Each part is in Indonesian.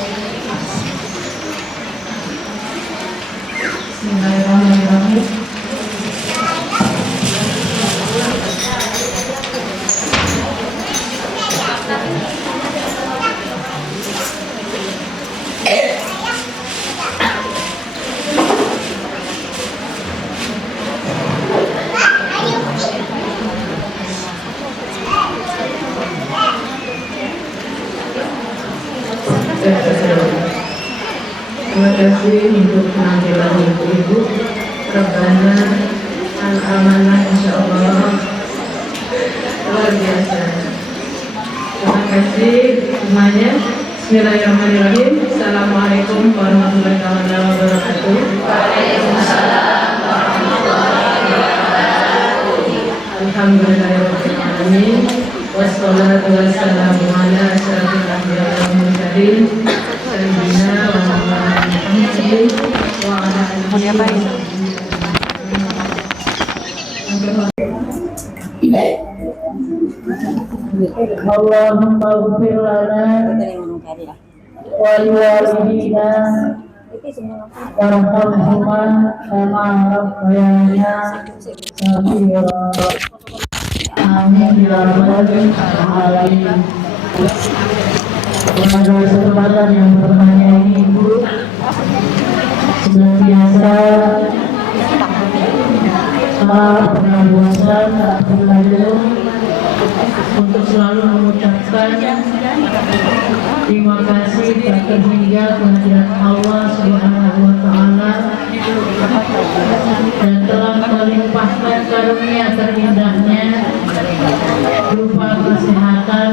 Bismillahirrahmanirrahim. Terima kasih untuk penampilan ibu-ibu. Rabbana al-amanah, insya Allah luar biasa. Terima kasih semuanya. Bismillahirrahmanirrahim. Assalamualaikum warahmatullahi wabarakatuh. Waalaikumsalam warahmatullahi wabarakatuh. Alhamdulillahirabbil alamin. Wassalatu wassalamu ala asyrofil anbiya'i wal mursalin. Sayyidina wa maulana Muhammadin wa ala alihi. Allahumma ighfir lana wa liwalidina warhamhuma kama rabbayana shaghira. Amin ya rabbal alamin. Pada kesempatan yang berbahagia ini, Ibu senantiasa pernah bosan, tak pernah jenuh untuk selalu mengucapkan terima kasih terhingga kehadirat Allah Subhanahu wa Ta'ala dan telah melimpahkan karunia terindahnya berupa kesehatan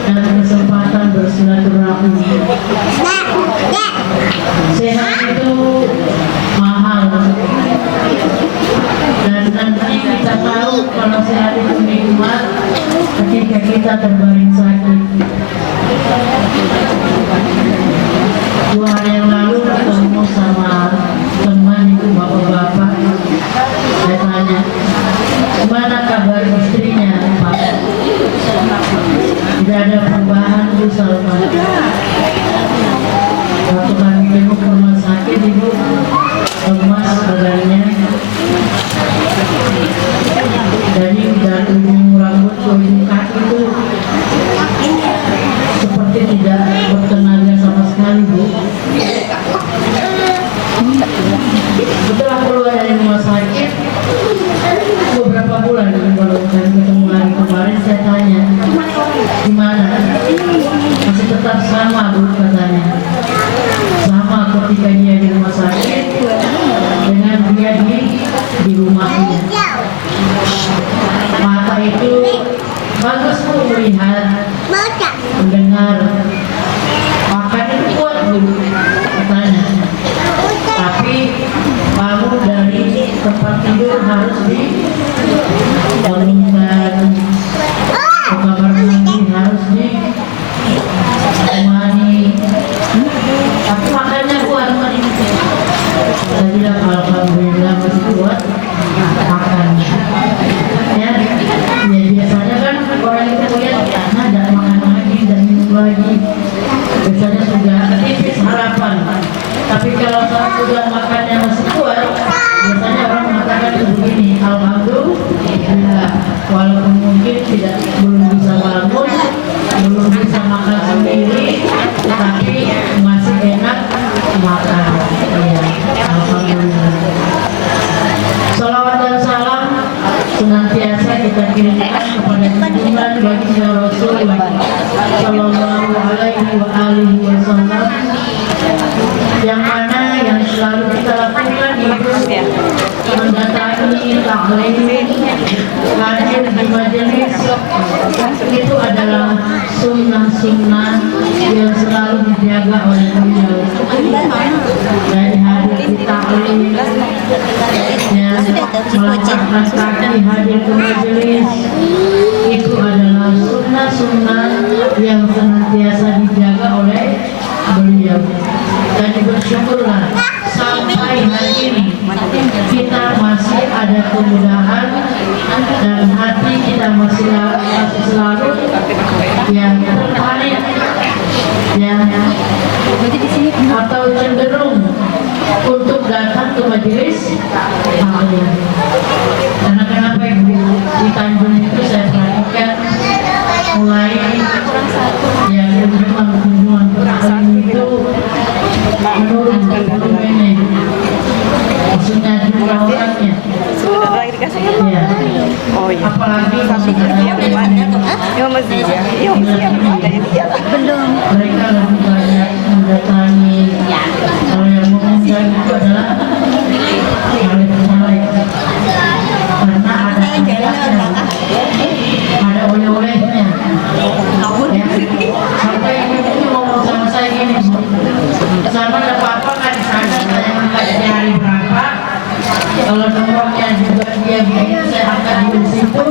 dan kesempatan bersilaturahmi. Sehat itu mahal, dan nanti kita tahu kalau sehat itu nikmat ketika kita terbaring sakit. 2 hari yang lalu ketemu sama teman itu bapak-bapak, saya tanya, gimana kabar istrinya Pak? Tidak ada perubahan Bu Salma. Waktu kami tengok ke rumah sakit, Ibu lemas badannya, jadi dari ujung rambut ke ujung kaki itu seperti tidak bertenaga sama sekali, Bu. Setelah keluar dari rumah sakit beberapa bulan, baru ketemu lagi kemarin, saya tanya gimana, masih tetap sama Bu katanya, sama ketika dia di rumah sakit dengan dia di rumahnya. Mata itu bagus Bu, melihat, mendengar, makan itu kuat Bu katanya, tapi bangun dari tempat tidur harus dibangunkan, ke kamar mandi harus ditemani, tapi makannya kuat. Saya bilang alhamdulillah masih kuat makan. Ya biasanya kan orang itu lihat nah tidak makan lagi dan minum lagi, biasanya sudah tipis harapan. Tapi kalau sudah makannya masih kuat, biasanya orang mengatakan begini, alhamdulillah, walaupun mungkin belum bisa bangun, belum bisa makan sendiri, tapi masih enak makan. Ya, alhamdulillah. Salawat dan salam senantiasa kita kirimkan kepada junjungan baginda Rasulullah Sallallahu Alaihi Wasallam, yang mana yang selalu kita lakukan itu mendatangi taklim, hadir di majelis, itu adalah sunnah-sunnah yang selalu dijaga oleh beliau. Dari hadir di taklim, melangkahkan kaki hadir ke majelis, itu adalah sunnah-sunnah yang senantiasa dijaga oleh beliau. Dan bersyukurlah sampai hari ini kita masih ada kemudahan dan hati kita masih selalu yang tertarik, yang majelis taklim. Karena kenapa Ibu? Di Tanjung itu saya perhatikan mulai yang kunjungan taklim itu menurun volume, maksudnya jumlah orangnya. Ya. Apalagi mereka lebih banyak mendatangi. Kalau yang mengundang itu adalah karena ada oleh-olehnya. Ya. Sampai ini ngomong sama saya gini, sama ada apa-apa kan di sana, saya angkat di hari berapa, kalau nomornya juga dia begitu saya angkat di situ,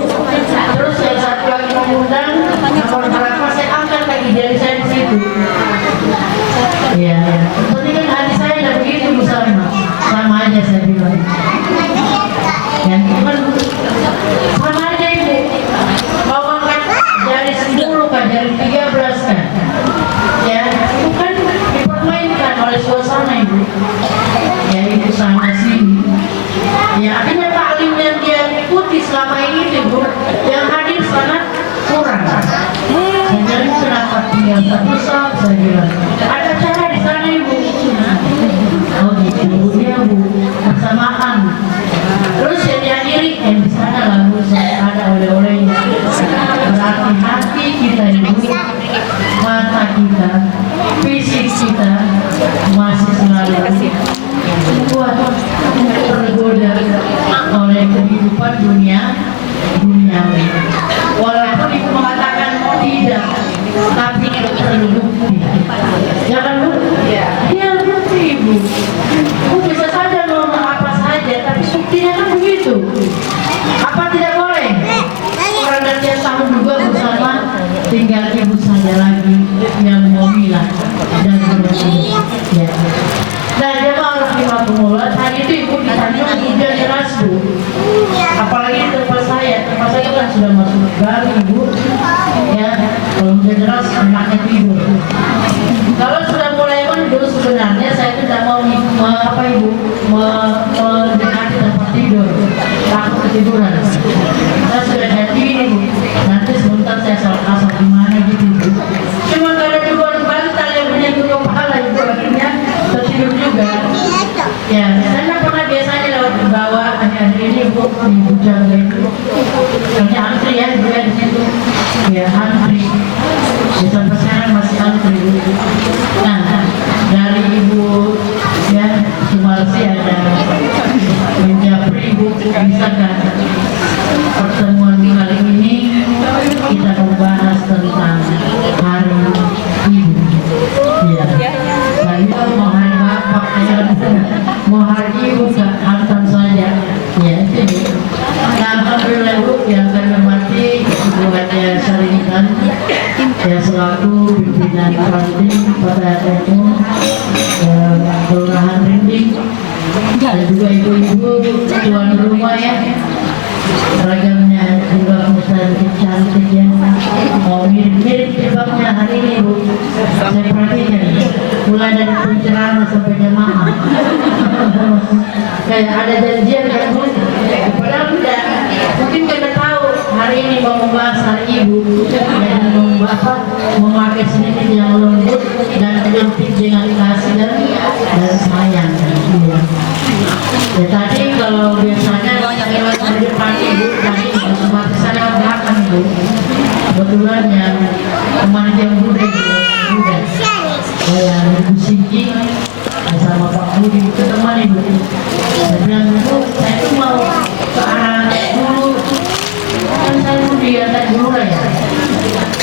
terus saya satu lagi mengundang nomor berapa saya angkat lagi dari saya di situ. Iya, seperti kan hati saya udah begitu Bu Salma, sama aja saya bilang. Yang cuman sama aja Ibu, mau angkat dari 10 kan, dari 13 kan, ya bukan dipermainkan oleh suasana Ibu. Ya Ibu sana sini. Ya akhirnya taklim yang dia ikuti selama ini Bu, yang hadir sangat kurang. Saya bilang kenapa tinggal satu saat, saya bilang ada cara di sana Ibu. Oh gitu ya Bu, bersamaan. Terus yang dihadiri yang di sana lalu saya ada oleh-olehnya. Berarti hati kita Ibu, mata kita, fisik kita masih selalu kuat tergoda oleh kehidupan duniawi. Walaupun Ibu mengatakan tidak, tapi itu terbukti. Jangan bukti, dia bukti Ibu. Ibu bisa saja ngomong apa saja, tapi buktinya kan begitu. Apa tidak boleh? Orang dan dia tahu juga bersama, tinggal Ibu saja lagi yang memilah dan berbuat. Ya. Nah, jemaah rahimahumullah, tadi itu Ibu di Tanjung hujan deras Bu. Apalagi di tempat saya kan sudah masuk gang Ibu. Ya, kalau hujan deras anaknya tidur. Kalau sudah mulai mendung sebenarnya saya tidak mau apa Ibu mendekati tempat tidur, takut ketiduran. Saya sudah hati ini Bu. Nanti sebentar saya salah asal gimana gitu Bu. Cuma ada dua bantal yang menyentuh kepala Ibu, akhirnya tertidur juga. Ya, saya pernah biasanya lewat di bawah, hari ini Bu Ibu jaga itu. Soalnya antri ya, juga di situ. Ya, antri. Ya, sampai sekarang masih antri Bu. Nah, dari Ibu ya, Sumarsi ada menjapri Ibu, misalkan pertemuan kali ini kita membahas tentang Hari Ibu. Ya. Nah, itu mau hari Bapak, mau hari Ibu gak hantam saja. Ya, itu. Nah, alhamdulillah Bu, yang kami hormati Ibu Haja Syarikan, ya selaku pimpinan Ranting pada MU Kelurahan Rinding, dan juga ibu-ibu tuan rumah ya, seragamnya juga cantik ya, mau mirip-mirip jilbabnya hari ini Bu. Saya perhatikan mulai dari penceramah sampai jemaah kayak ada janjian kan Bu, padahal tidak. Mungkin kita tahu hari ini mau membahas Hari Ibu dan memakai sedikit yang lembut dan cantik dengan kasih dan sayang. Ya tadi kalau biasanya di depan Ibu tadi cuma sana belakang Bu, kebetulan yang teman yang muda yang Ibu Singki sama Pak Budi itu teman Ibu. Saya bilang Bu, saya itu mau ke arah dulu, kan saya itu di atas dulu ya.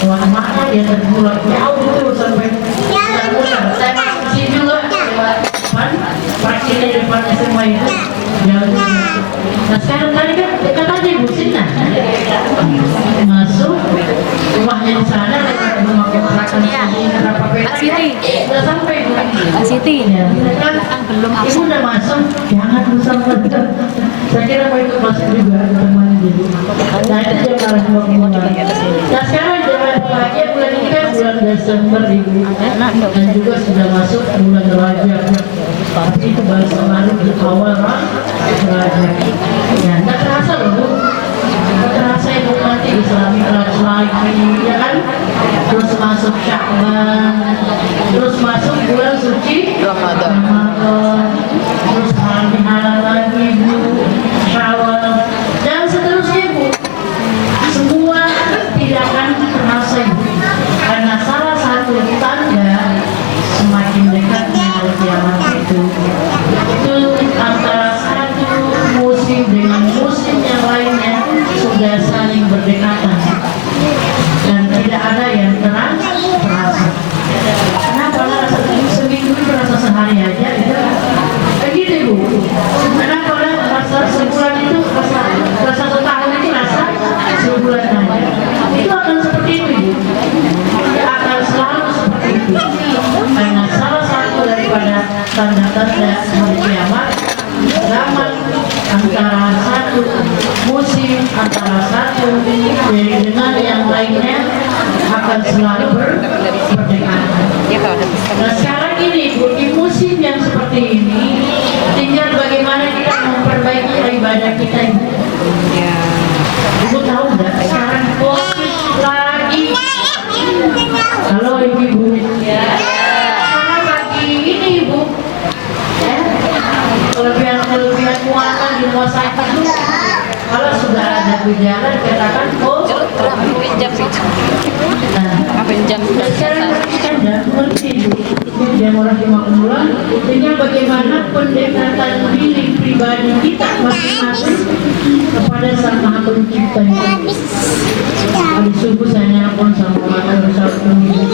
Wah mana di atas dulu jauh betul sampai saya masuk sini juga lewat depan, parkir di depannya semua itu jauh. Nah sekarang tadi kan dekat aja Ibu Sina masuk rumahnya di sana, rumah kontrakan di berapa petak ya, sudah sampai Bu. Siti, Ya, kan belum Ibu udah masuk, jangan bersama. Saya kira mau ikut masuk juga teman Ibu. Nah itu jam 2. Nah sekarang jam bahagia bulan ini kan bulan Desember Ibu, dan juga sudah masuk bulan Rajab. Tapi itu baru kemarin di awal Rajab. Ya, nggak terasa loh Bu. Nggak terasa Ibu nanti Islam Mi'raj lagi, ya kan? Terus masuk Sya'ban, terus masuk bulan suci Ramadan, terus halal lagi Bu, Syawal, dan seterusnya Bu. Semua tidak akan terasa Ibu, karena salah satu tanda semakin dekatnya hari kiamat itu antara satu musim dengan musim yang lainnya sudah saling berdekatan dan tidak ada yang terasa. Kenapa rasa seminggu terasa sehari aja itu begitu Ibu. Kenapa rasa sebulan itu rasa setahun itu rasa sebulan aja. Itu akan seperti itu Ibu. Akan selalu seperti itu. Karena salah satu daripada tanda-tanda hari kiamat, zaman antara satu musim, antara satu dengan yang lainnya akan selalu berdekatan. Nah sekarang ini Bu, di musim yang seperti ini, tinggal bagaimana kita memperbaiki ibadah kita ini. Ibu tahu nggak? Sekarang COVID lagi. Halo Ibu. Sekarang lagi ini Ibu. Ya, kelebihan muatan di rumah sakit itu kalau sudah ada gejala dikatakan sekarang ada mengerti yang orang dimaklumkan dengan bagaimana pendekatan diri pribadi kita masing-masing kepada Sang Maha Pencipta. Hari subuh saya nelpon sama orang satu saya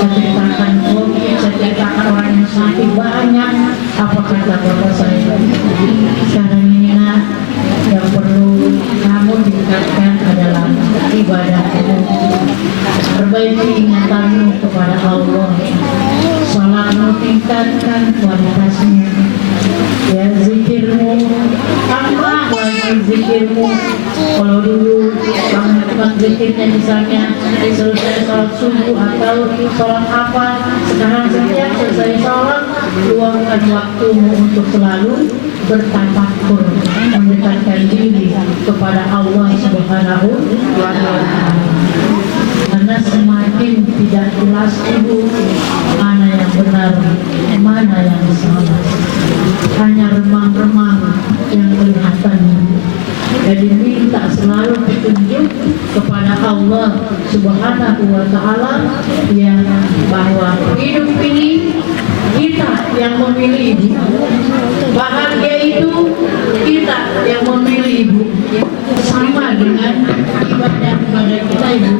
ceritakan saya ceritakan orang yang sakit banyak. Apa kata bapak saya? Sekarang ini nak, yang perlu kamu tingkatkan adalah ibadahmu. Perbaiki ingatanmu kepada Allah. Salatmu tingkatkan kualitasnya. Ya, zikirmu tambah lagi zikirmu. Kalau dulu tukang zikirnya misalnya selesai sholat subuh atau sholat apa, sekarang setiap selesai sholat luangkan waktumu untuk selalu bertafakur, mendekatkan diri kepada Allah Subhanahu wa Ta'ala. Karena semakin tidak jelas Ibu mana yang benar, mana yang salah, hanya remang-remang yang kelihatan. Jadi minta selalu petunjuk kepada Allah Subhanahu wa Ta'ala, yang bahwa hidup ini kita yang memilih Ibu, bahagia itu kita yang memilih Ibu, sama dengan ibadah kita Ibu.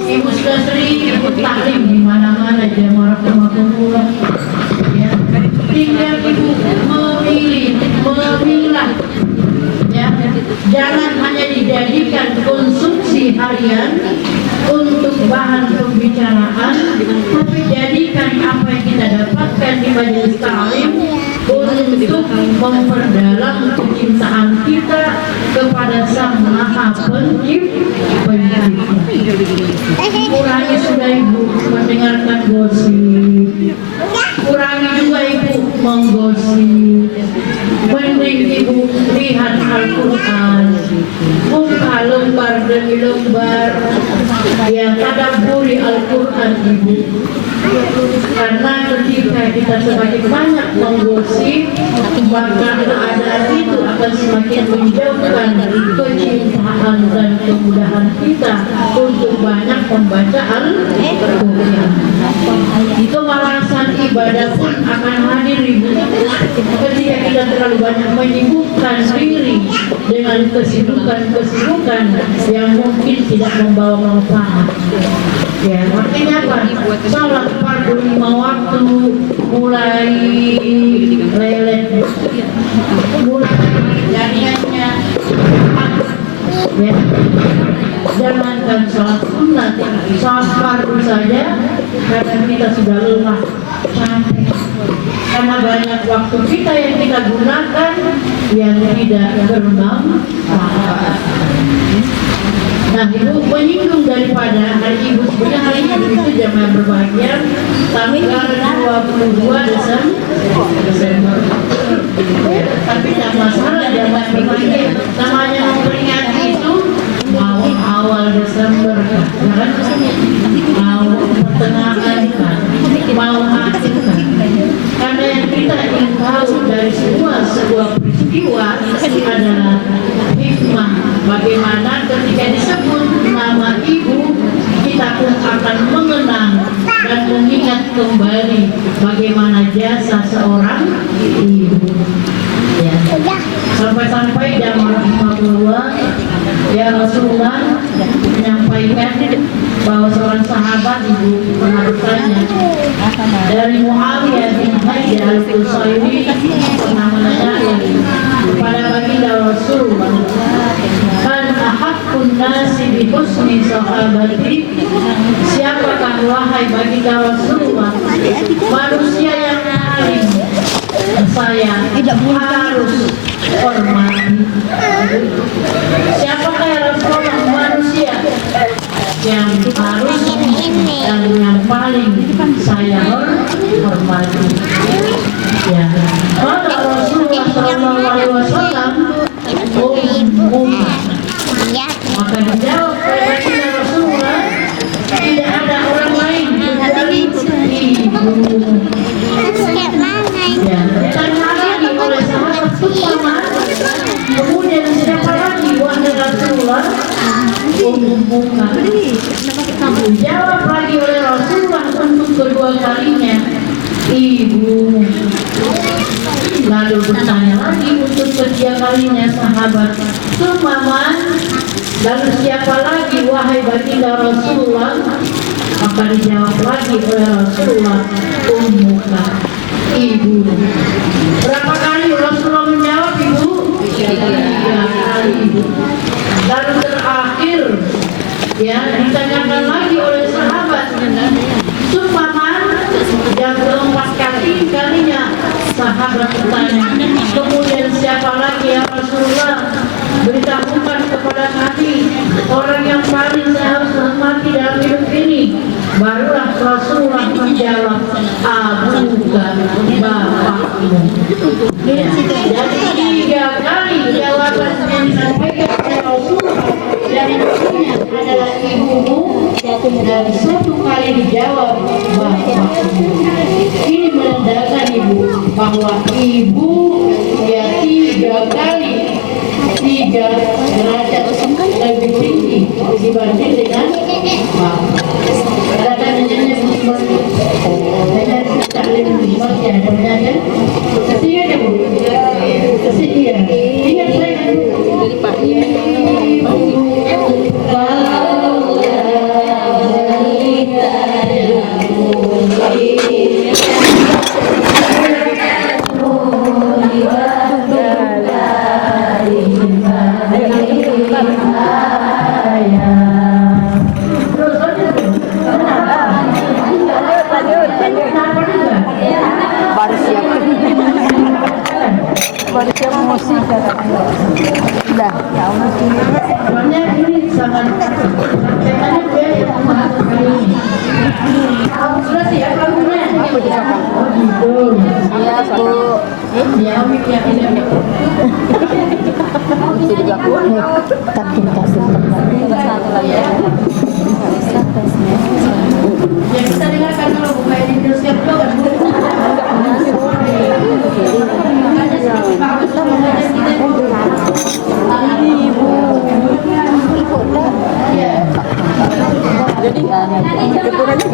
Ibu sudah sering ikut taklim di mana-mana jamaah kumpulan. Ya, tinggal Ibu memilah. Ya, jangan hanya dijadikan konsumsi harian untuk bahan pembicaraan, tapi jadikan apa yang kita dapatkan di majelis taklim untuk memperdalam kecintaan kita kepada Sang Maha Pencipta. Kurangi sudah Ibu mendengarkan gosip, kurangi juga Ibu menggosip. Mending Ibu lihat Al-Quran, buka lembar demi lembar, yang tadabburi Al-Quran Ibu. Karena ketika kita semakin banyak menggosip, maka keadaan itu akan semakin menjauhkan kecintaan dan kemudahan kita untuk banyak membaca Al-Quran. Itu alasan ibadah pun akan hadir Ibu. Ketika kita terlalu banyak menyibukkan diri dengan kesibukan-kesibukan yang mungkin tidak membawa manfaat. Ya, artinya apa? Salat fardu 5 waktu mulai lelet, mulai jadinya ya. Jangankan salat sunat, salat fardu saja kadang kita sudah lelah, capek. Karena banyak waktu kita yang kita gunakan yang tidak bermanfaat. Nah, ibu menyinggung daripada hari ibu, sebenarnya hari ibu itu jamaah berbahagia tanggal 22 Desember. Tapi tidak masalah jamaah berbahagia. Namanya memperingati itu mau awal Desember kan, mau pertengahan kan, mau akhir kan. Karena yang kita ingin tahu dari semua sebuah peristiwa adalah hikmah. Bagaimana ketika disebut nama ibu, kita pun akan mengenang dan mengingat kembali bagaimana jasa seorang ibu. Ya. Sampai-sampai jam 52 ya Rasulullah menyampaikan bahwa seorang sahabat ibu pernah bertanya dari Muawiyah bin Haidar al-Qusayri pernah menanyakan kepada baginda Rasulullah, kan ahaqqun nasi bi husni sahabati, siapakah wahai baginda Rasulullah manusia yang paling saya harus hormati? Siapakah ya Rasulullah manusia yang harus dan yang paling saya hormati? Ya, kalau Rasulullah Shallallahu Alaihi Wasallam maka dijawab oleh Rasulullah, tidak ada orang lain kecuali ibu. Ya, ditanya lagi oleh sahabat Utsama, kemudian siapa lagi wahai Rasulullah? Ummuka. Dijawab lagi oleh Rasulullah untuk kedua kalinya, ibu. Lalu bertanya lagi untuk ketiga kalinya sahabat Utsama, lalu siapa lagi wahai baginda Rasulullah? Maka dijawab lagi oleh Rasulullah, ummuka, ibu. Berapa kali Rasulullah menjawab ibu? 3 kali ibu. Lalu terakhir ya ditanyakan lagi oleh sahabat Utsama, yang keempat kalinya sahabat bertanya, kemudian siapa lagi ya Rasulullah? Beritahukan kepada kami orang yang paling saya harus hormati dalam hidup ini. Barulah Rasulullah menjawab, abuka, bapakmu. Ya. Jadi 3 kali jawaban yang disampaikan oleh Rasulullah dari ibunya adalah ibumu, dan 1 kali dijawab bapakmu. Ini menandakan ibu bahwa ibu ya 3 kali 3 derajat lebih tinggi dibanding dengan bapak. Kadang-kadang seperti saya tak lebih seperti ada penyanyi. Kesian ya bu, kesian. Ingat saya dari Pak baru siap musik dah. Soalnya ini sangat katanya dia yang mengatur ini. Sudah siap lagunya? Oh gitu. Iya Bu. Ya mikir ini. Itu juga kuat. Tapi kasih ya. Ya kita dengarkan dulu Bu kayak di siap juga Bu. Jadi ukurannya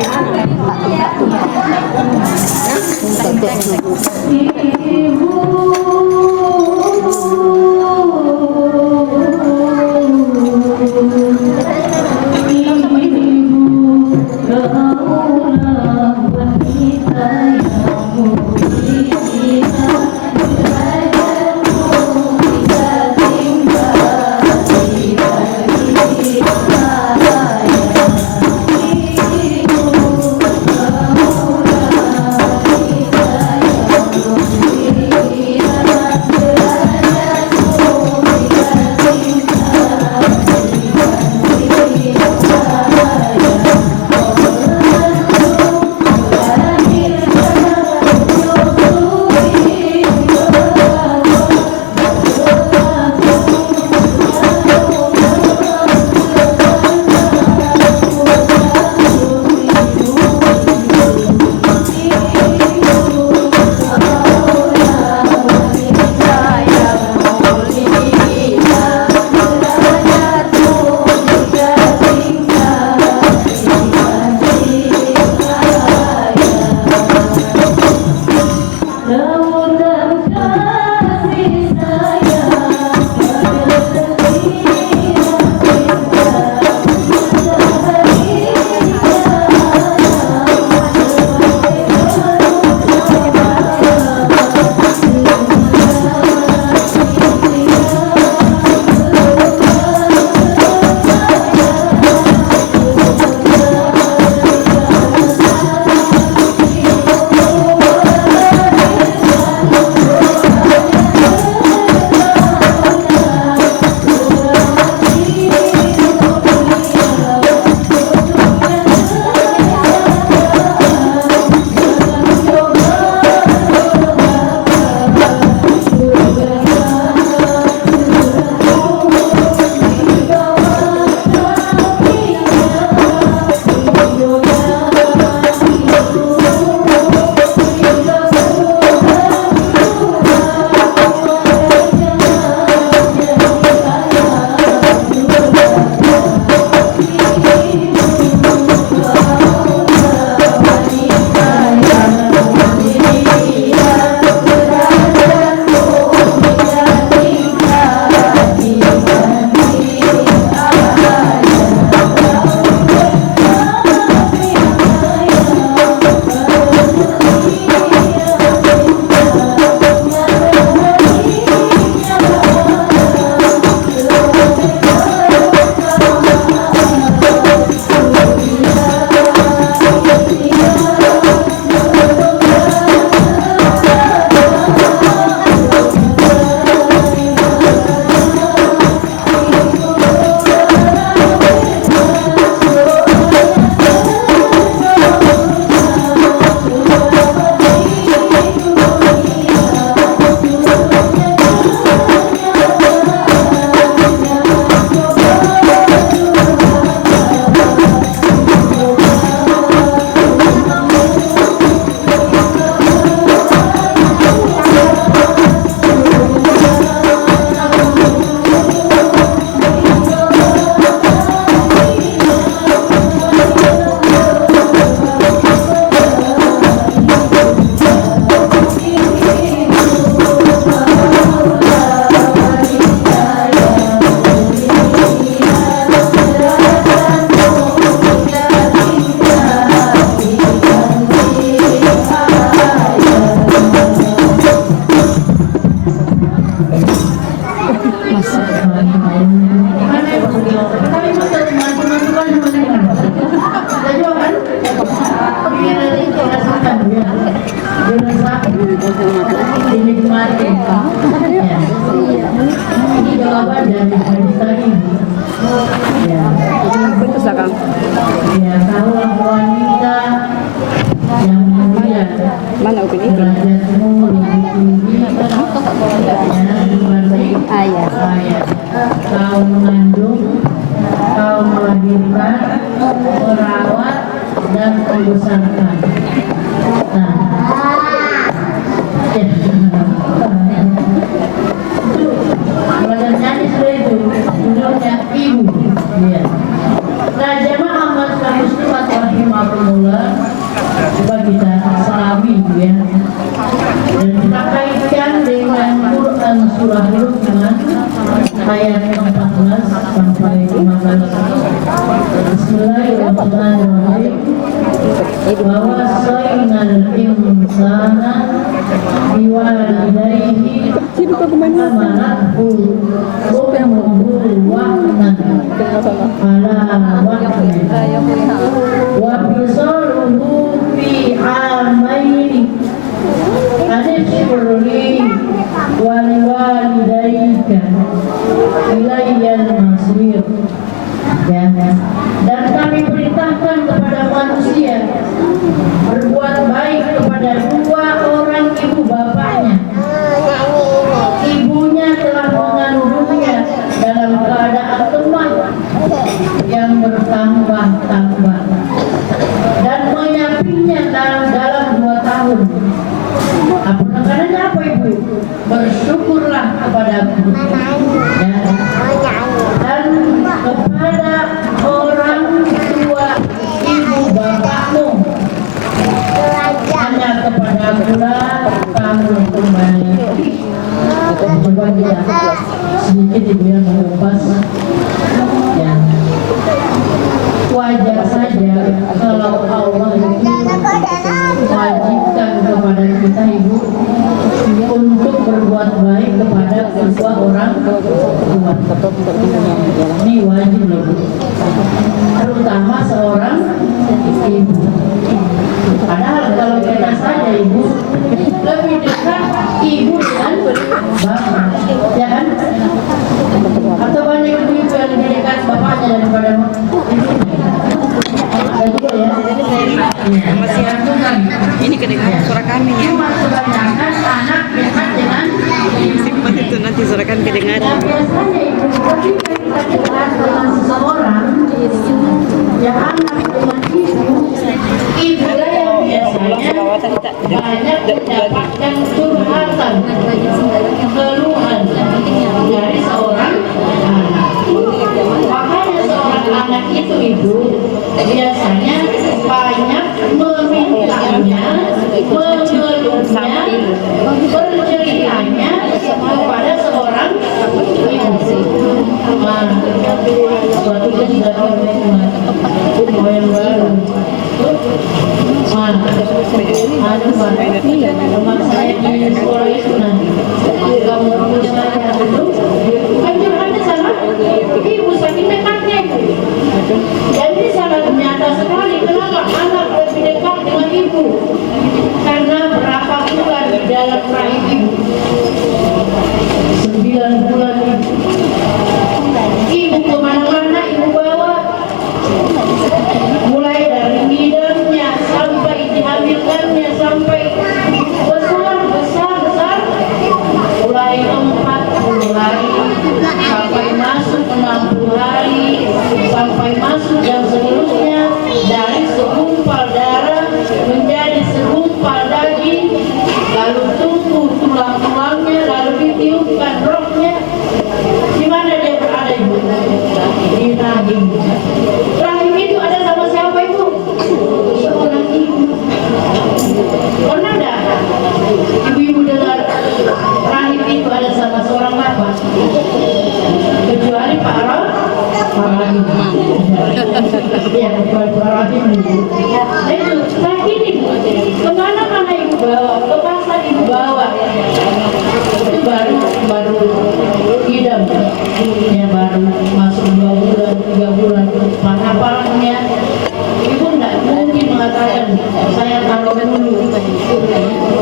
dinikmati. Ya. Ini jawaban dari hadis tadi. Ya. Ya, kalau wanita yang mulia Mana ukur ini? derajatmu lebih tinggi ya dibanding Ayah. kau mengandung, kau melahirkan, merawat dan membesarkan. Nah, ya. Belajar nyanyi sudah itu judulnya ibu. Ya. Nah, jemaah masyarakat muslimat rahimahumullah, coba kita salami ya. Dan kita kaitkan dengan Quran surah Luqman ayat 14 sampai 15. Bismillahirrahmanirrahim. Wa wasainal insana biwalidayhi hamalatu ummuhu wahnan ala wahnin wa fisaluhu fi amaini anishkurli waliwalidayka ilayyal masir. Ya. Dan kami perintahkan kepada manusia berbuat baik kepada dua orang ibu bapaknya. Ibunya telah mengandungnya dalam keadaan lemah yang bertambah-tambah dan menyapinya dalam 2 tahun. Makanannya apa ibu? Bersyukurlah kepadaku. Ya. Dan kepada orang tua ibu bapakmu, hanya kepada pula kamu kembali. Coba kita sedikit ibu yang mengupas. Ya. Wajar saja kalau Allah itu wajibkan kepada kita ibu untuk berbuat baik kepada kedua orang tua. Ini wajib loh, terutama seorang ibu. Padahal kalau kita saja ibu lebih dekat ibu dengan bapak, ya kan? Atau banyak ibu yang lebih dekat bapaknya daripada ibunya. Ada juga ya. Ini kedengaran suara kami ya. Cuma kebanyakan anak dekat dengan Simpan itu nanti suara kami kedengaran. biasanya ibu ketika kita dekat dengan seseorang, ya anak dengan ibu lah yang biasanya banyak mendapatkan curhatan, keluhan dari seorang anak. Makanya seorang anak itu ibu biasanya banyak memintanya, mengeluhnya, berceritanya kepada seorang ibu. Suatu ketika yang baru, ada teman saya di sekolah itu nanti, kamu saya dulu, kan ada sama ibu saking dekatnya itu. Jadi sangat nyata sekali kenapa anak lebih dekat dengan ibu, karena berapa bulan di dalam rahim ibu, 9 bulan ibu kemana-mana ibu bawa, mulai dari ngidamnya sampai dihamilkannya sampai besar, mulai 40 hari sampai masuk 60 hari sampai masuk yang seterusnya, dari segumpal darah menjadi segumpal daging, lalu tumbuh tulang-tulangnya, lalu ditiupkan rohnya. Di mana dia berada ibu? Di rahim. Rahim itu ada sama siapa ibu? Seorang ibu. Pernah enggak ibu-ibu dengar rahim itu ada sama seorang bapak? Kecuali Pak Rahim. Ya, kecuali Pak Rahim ibu. Nah itu sakit ibu. Kemana-mana ibu bawa, ke pasar ibu bawa. Itu baru idam. Ya baru masuk 2 bulan, 3 bulan. Parah-parahnya ibu enggak mungkin mengatakan saya taruh dulu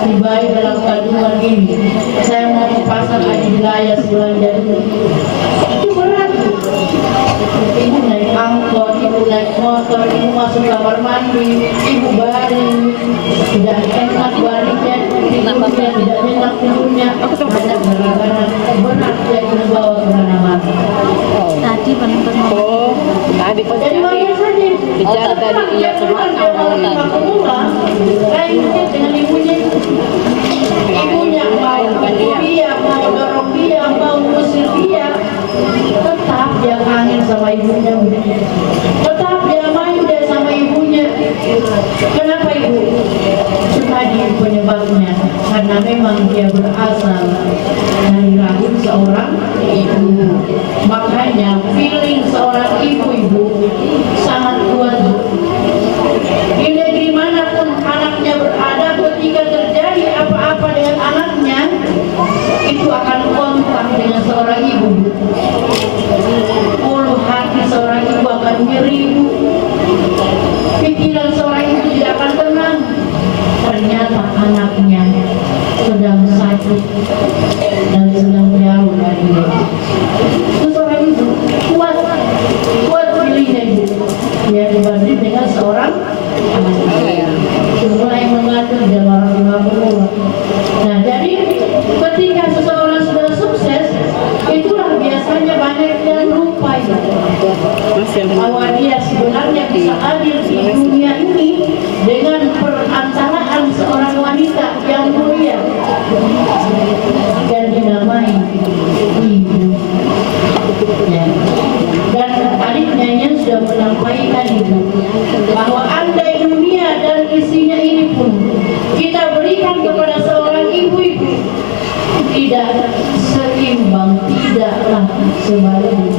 di bayi dalam masuk kamar mandi, ibu baring, tidak enak baringnya, tidurnya, tidak enak tidurnya, hanya gara-gara berat dia kena bawa kemana-mana. Tadi paling pertama. Oh, tadi pas Jadi bayar saja. bicara tadi dia keluar Lainnya dengan ibunya. Ibunya mau dia, mau dorong dia, mau ngusir dia. Tetap dia kangen sama ibunya. Tetap dia main dia sama ibunya. Kenapa ibu? Tadi penyebabnya karena memang dia berasal dari rahim seorang ibu. Makanya feeling seorang ibu sangat kuat. Di negeri manapun anaknya berada, ketika terjadi apa-apa dengan anaknya, itu akan kontak dengan seorang ibu. Ulu hati seorang ibu akan nyeri, pikiran seorang ibu tidak akan tenang. Ternyata anaknya sedang sakit dan sedang jauh dari dia. Itu seorang ibu kuat pilihnya ibu. Dia dibanding dengan seorang semua yang mengatur dalam rahimahullah. Nah, jadi ketika seseorang sudah sukses, itulah biasanya banyak yang lupa bahwa dia sebenarnya bisa hadir di dunia ini dengan perantaraan seorang wanita yang mulia dan dinamai ibu. Ya. Dan tadi nyanyian sudah menyampaikan itu bahwa andai dunia dan isinya ini pun kita berikan kepada seorang ibu-ibu, tidak seimbang, tidaklah sebaliknya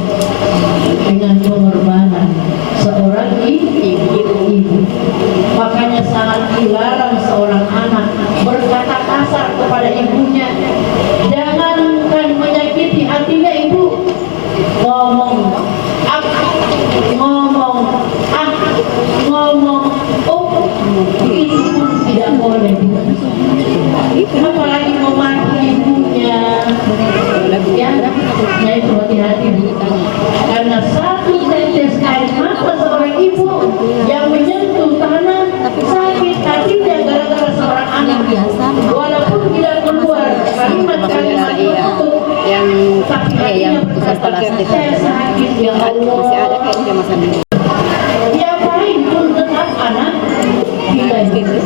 dengan pengorbanan seorang ibu. Makanya sangat dilarang seorang anak berkata kasar kepada ibunya. Jangankan menyakiti hatinya ibu, ngomong itu pun tidak boleh. Apalagi memaki ibunya. Ya, itu hati-hati. Karena satu tetes air mata seorang ibu yang menyentuh tanah sakit hatinya gara-gara seorang anak. Walaupun tidak keluar kalimat-kalimat itu, yang tapi hatinya berkata, saya sakit ya Allah. masih ada kayaknya masa dulu. Diapain pun tetap anak kita itu.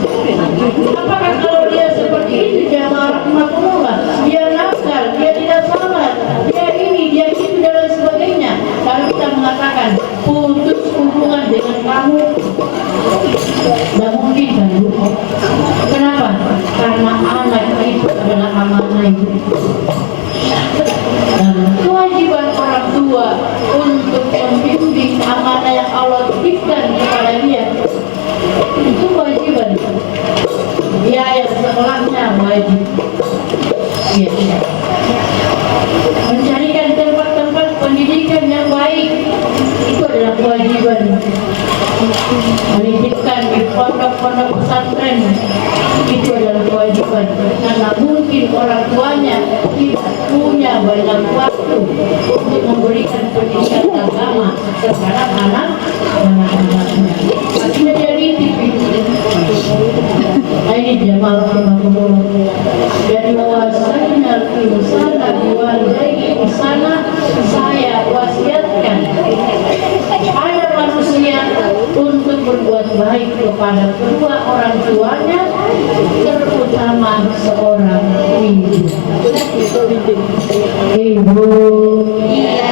Apakah kalau dia seperti itu dia marah makmumah, dia nakal, dia tidak sabar, dia ini, dia itu dan lain sebagainya. Lalu kita mengatakan putus hubungan dengan kamu, tidak mungkin kan Bu? Kenapa? Karena anak itu adalah amanah ibu. Dan kewajiban orang tua untuk membimbing amanah yang Allah titipkan kepada dia, itu kewajiban. Biaya sekolahnya wajib. Ya. Mencarikan tempat-tempat pendidikan yang baik, itu adalah kewajiban. Menitipkan di pondok-pondok pesantren, itu adalah kewajiban. Karena mungkin orang tuanya tidak punya banyak waktu untuk memberikan pendidikan agama kepada anak-anaknya. Akhirnya dia nitip. Ini Jamal rahimahullah. Dari wasainya insana biwalidayhi ihsana, saya wasiatkan pada manusia untuk berbuat baik kepada kedua orang tuanya, terutama seorang ibu. Ibu, iya.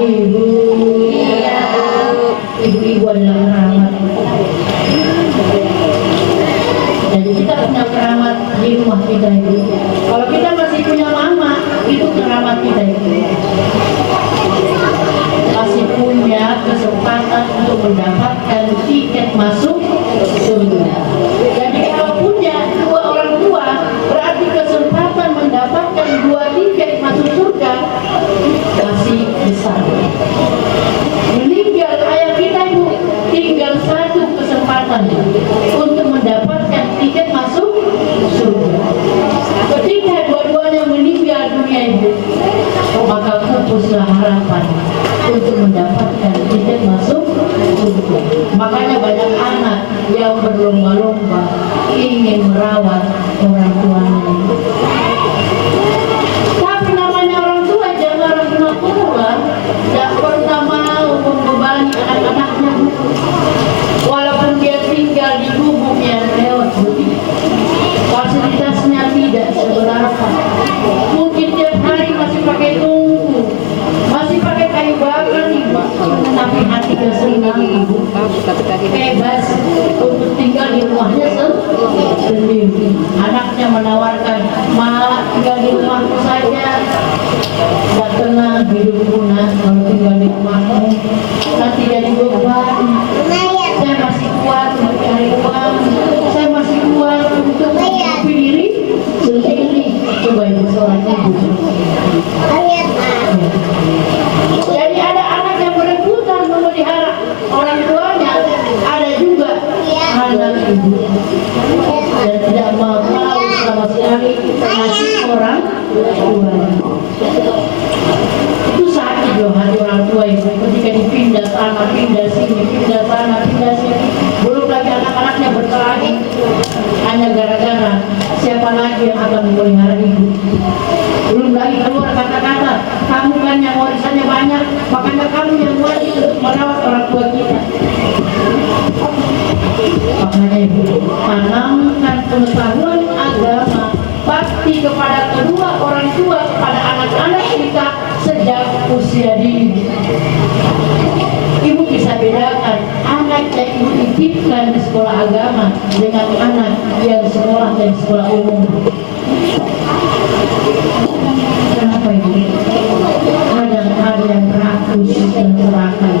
Ibu, iya. Ibu adalah rahmat. Jadi kita punya keramat di rumah kita itu. Kalau kita masih punya mama, itu keramat kita itu. Masih punya kesempatan untuk mendapatkan tiket masuk surga. Jadi kalau punya dua orang tua, berarti kesempatan mendapatkan dua tiket masuk surga masih besar. Meninggal ayah kita itu tinggal satu kesempatan untuk mendapatkan tiket masuk surga. Ketika dua-duanya meninggal dunia itu, maka pupuslah harapan untuk mendapatkan tiket masuk surga. Makanya bebas untuk tinggal di rumahnya sendiri. Anaknya menawarkan, "Ma, tinggal di rumahku saja, tidak tenang hidupku nak kalau tinggal di rumahmu, nanti jadi beban. Saya masih kuat untuk cari uang, saya masih kuat untuk menghidupi diri sendiri." Coba ibu seorang ibu. Jadi ada anak yang berebutan memelihara orang tuanya, ada juga anak ibu dan tidak mau sama sekali nasib orang tuanya. Itu sakit loh hati orang tua itu ketika dipindah sana, pindah sini, pindah sana, pindah sini. Belum lagi anak-anaknya berkelahi hanya gara-gara siapa lagi yang akan memelihara ibu. Belum lagi keluar kata-kata, "Kamu kan yang warisannya banyak, makanya kamu yang wajib untuk merawat orang tua kita." Makanya ibu, tanamkan pengetahuan agama, bakti kepada kedua orang tua, kepada anak-anak kita sejak usia dini. Ibu bisa bedakan anak yang ibu titipkan di sekolah agama dengan anak yang sekolah dan sekolah umum. Kenapa ibu? Kadang ada yang rakus dan serakah.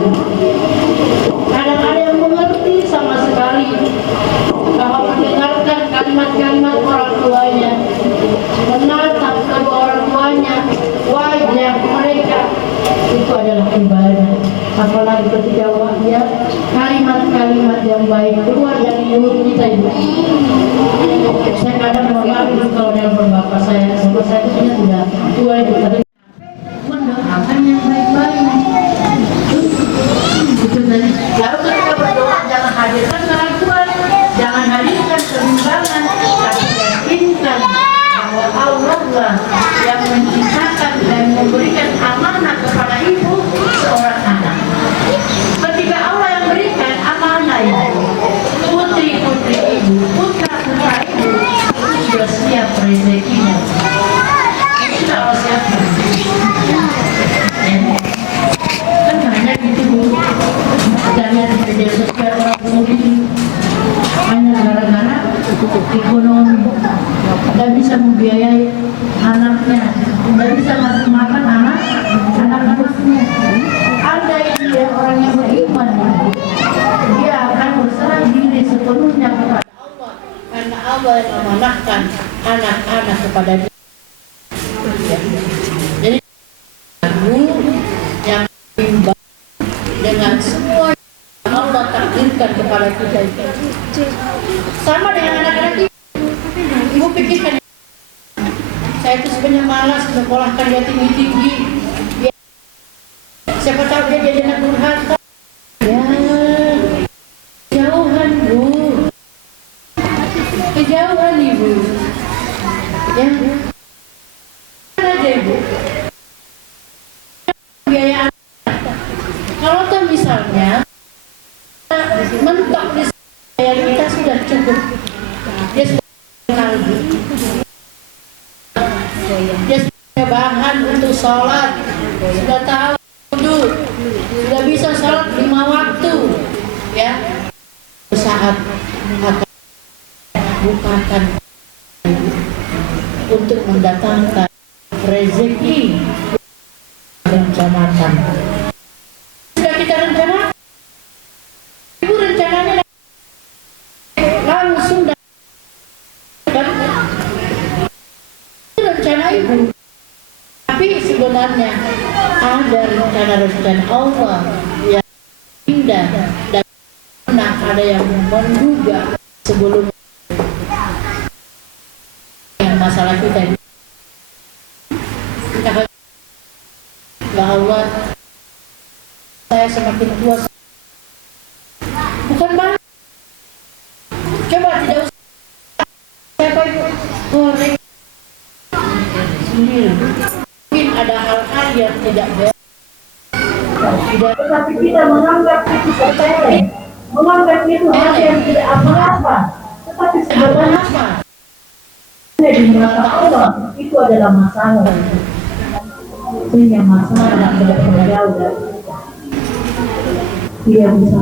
Kadang ada yang mengerti sama sekali. Kalau mendengarkan kalimat-kalimat orang tuanya, menatap kedua orang tuanya, wajah mereka, itu adalah ibadah. Apalagi ketika wajah kalimat-kalimat yang baik keluar dari mulut kita ibu. Saya kadang mengalami kalau nelfon bapak saya itu sudah tua ibu, tapi mendoakan yang baik-baik. Itu tadi. Lalu ketika berdoa jangan hadirkan keraguan, jangan hadirkan kebimbangan, tapi yakinkan bahwa Allah lah yang menciptakan dan memberikan amanah kepada ibu seorang anak. Ketika Allah yang berikan amanah ibu, putri-putri ibu, putra-putra ibu, itu sudah siap rezekinya. Itu Allah siap. Kan hanya gitu bu, jangan media sosial orang begini, hanya gara-gara ekonomi, tidak bisa membiayai anaknya, tidak bisa ngasih makan anak-anaknya. Ada dia orang yang beriman, dia akan berserah diri sepenuhnya kepada Allah, karena Allah yang memanahkan anak-anak kepada dia. Jadi ibu yang bimbang dengan semua yang Allah takdirkan kepada kita itu sama dengan anak-anak ibu. Ibu pikirkan, saya itu sebenarnya malas menyekolahkan dia tinggi-tinggi. Siapa tahu dia jadi anak durhaka. Ya, jauhan bu, kejauhan ibu. Ya, aja ibu. Biaya anak. Kalau tuh misalnya mentok di biaya kita sudah cukup. Dia kalbu. Dia punya bahan untuk sholat. Sudah tahu. Sudah bisa sholat 5 waktu, ya. Saat akan bukakan untuk mendatangkan rezeki rencanakan. Sudah kita rencanakan, ibu rencananya langsung dan rencana ibu. Tapi sebenarnya ada rencana-rencana Allah yang indah dan pernah ada yang menduga sebelum yang masalah kita. Ya Allah, saya semakin tua. Bukan banget. Coba tidak usah. Siapa itu? Korek sendiri. Mungkin ada hal-hal yang tidak beres. Tidak. Tetapi kita menganggap itu sepele, menganggap itu hal yang tidak apa-apa. Tetapi sebenarnya di mata Allah itu adalah masalah. Itu yang masalah tidak pernah jauh dari kita. Iya bisa.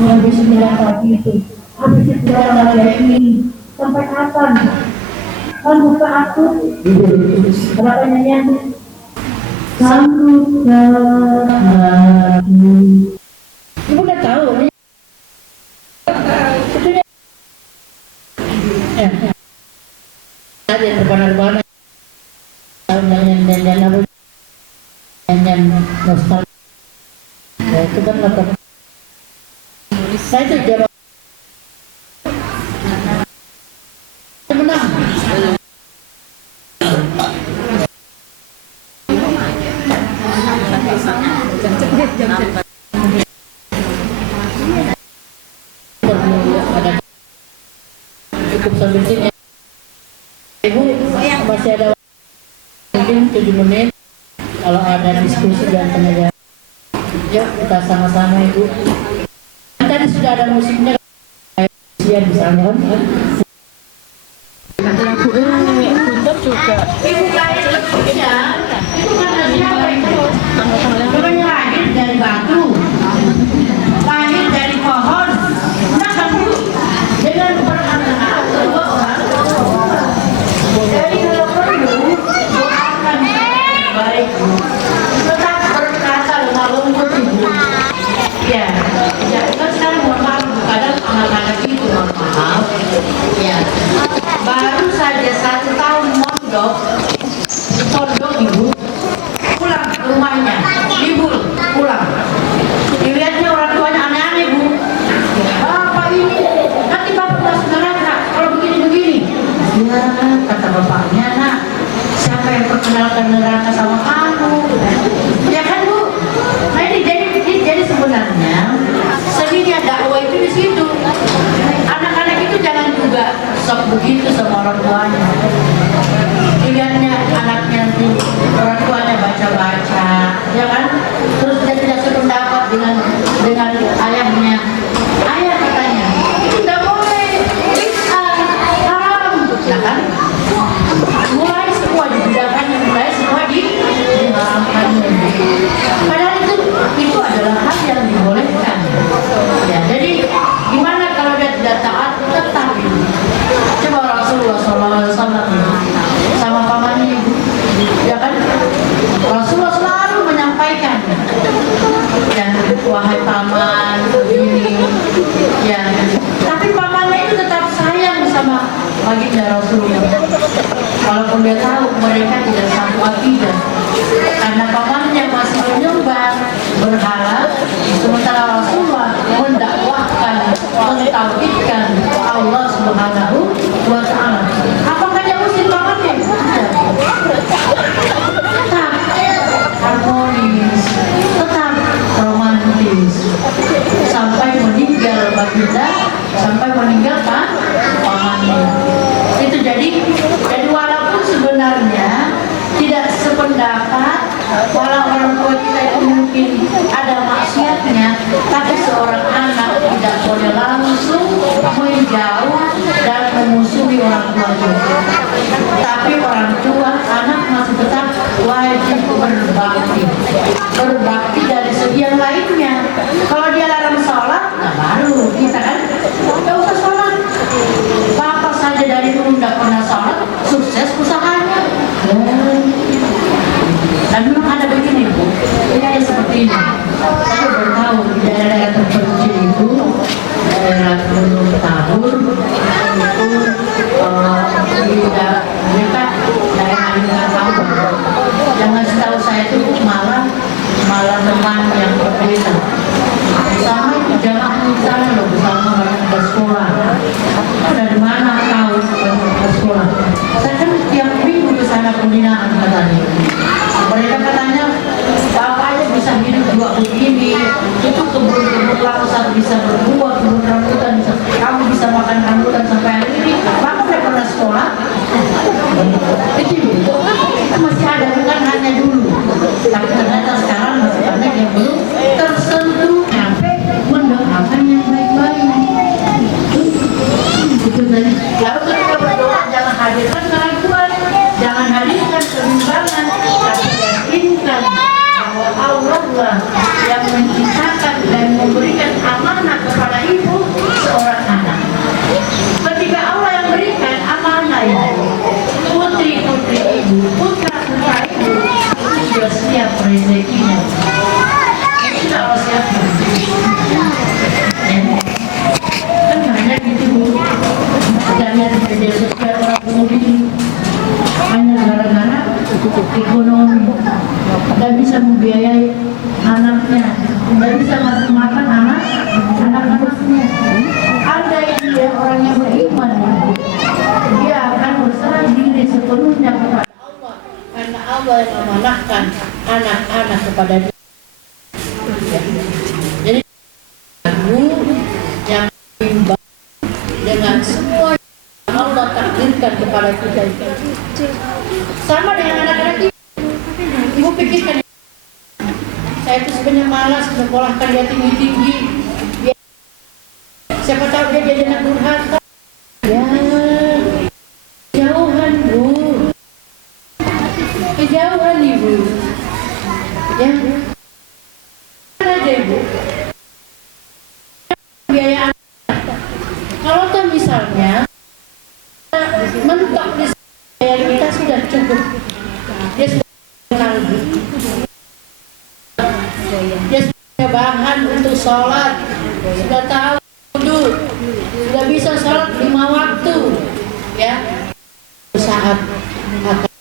Habis 9 pagi itu. Habis itu orang lagi ini. Sampai kapan? Kan buka aku. Berapa nyanyian? Sambutlah aku. Ibu udah tahu nih. Itu ya. Ada rebana-rebana. Nyanyian apa? Nyanyian nostalgia. Ya, itu kan latar. Saya itu jalan menang. Ada cukup sampai sini. Ibu masih ada mungkin 7 menit. Kalau ada diskusi dan tenaga, yuk kita sama-sama ibu. Tadi sudah ada musiknya, kayak misalnya kan. Lagu Guntur juga. Ibu lahir itu karena siapa itu? Namanya lahir dari batu, lahir dari pohon. Nah kamu dengan beranak dua orang. Jadi kalau perlu doakan baik, tetap berkata lembut ibu. Ya, ya kan sekarang mohon maaf kadang anak-anak itu mohon maaf. Ya, baru saja 1 tahun mondok, pondok ibu, pulang ke rumahnya, libur pulang. Dilihatnya orang tuanya aneh-aneh bu. Bapak ini, nanti bapak masuk neraka kalau begini-begini. Ya, kata bapaknya, nak, siapa yang perkenalkan neraka sama kamu? Ya kan bu? Nah ini jadi sebenarnya seninya dakwah itu di situ. Anak-anak itu jangan juga sok begitu sama orang tuanya. Dilihatnya anaknya nanti orang tuanya baca-baca, ya kan? Terus dia tidak sependapat dengan ayahnya. Ayah katanya, itu tidak boleh, haram, ya kan? Mulai semua dibedakannya, mulai semua diharamkannya. Padahal itu adalah hal yang dibolehkan. Ya, jadi gimana kalau dia tidak taat? Tetap ibu. Coba Rasulullah SAW sama pamannya ibu, ya kan? Rasulullah selalu menyampaikan, ya, wahai paman begini, ya. Tapi pamannya itu tetap sayang sama baginda Rasulullah. Walaupun dia tahu mereka tidak satu akidah, karena pamannya masih menyembah berhala, sementara Rasulullah mendakwahkan, mentauhidkan Allah Subhanahu wa Ta'ala. Apakah dia mesti pamannya? Tetap harmonis, tetap romantis sampai meninggal baginda, sampai meninggal pamannya. Itu jadi walaupun sebenarnya tidak sependapat, walau orang tua kita itu mungkin ada maksiatnya, tapi seorang anak tidak boleh langsung menjauh dan memusuhi orang tua. Tapi orang tua, anak masih tetap wajib berbakti dari segi yang lainnya. Kalau dia larang sholat, nah baru kita kan nggak usah sholat. Papa saja dari dulu nggak pernah sholat, sukses usahanya. Dan memang ada begini bu, ini ada seperti ini. Saya baru tahu di daerah-daerah terpencil itu, daerah Gunung Tabur, itu mereka daerah Minangkabau. Yang ngasih tahu saya itu malah teman yang berbeda. bisa membiayai anaknya, nggak bisa ngasih makan anak-anaknya. Andai dia orang yang beriman, dia akan berserah diri sepenuhnya kepada Allah, karena Allah yang memanahkan anak-anak kepada dia. Ya. Jadi lagu yang berimbang dengan semua yang Allah takdirkan kepada kita itu sama dengan anak-anak ibu. Ibu pikirkan, saya itu sebenarnya malas menyekolahkan dia tinggi-tinggi. Siapa tahu dia jadi anak durhaka. Ya, jauhan bu, kejauhan ibu. Ya, aja ibu. Biaya anak. Kalau tuh misalnya mentok di biaya kita sudah cukup. Dia sudah kenal. Dia sudah bahan untuk sholat, sudah tahu wudhu, sudah bisa sholat 5 waktu, ya. Saat akan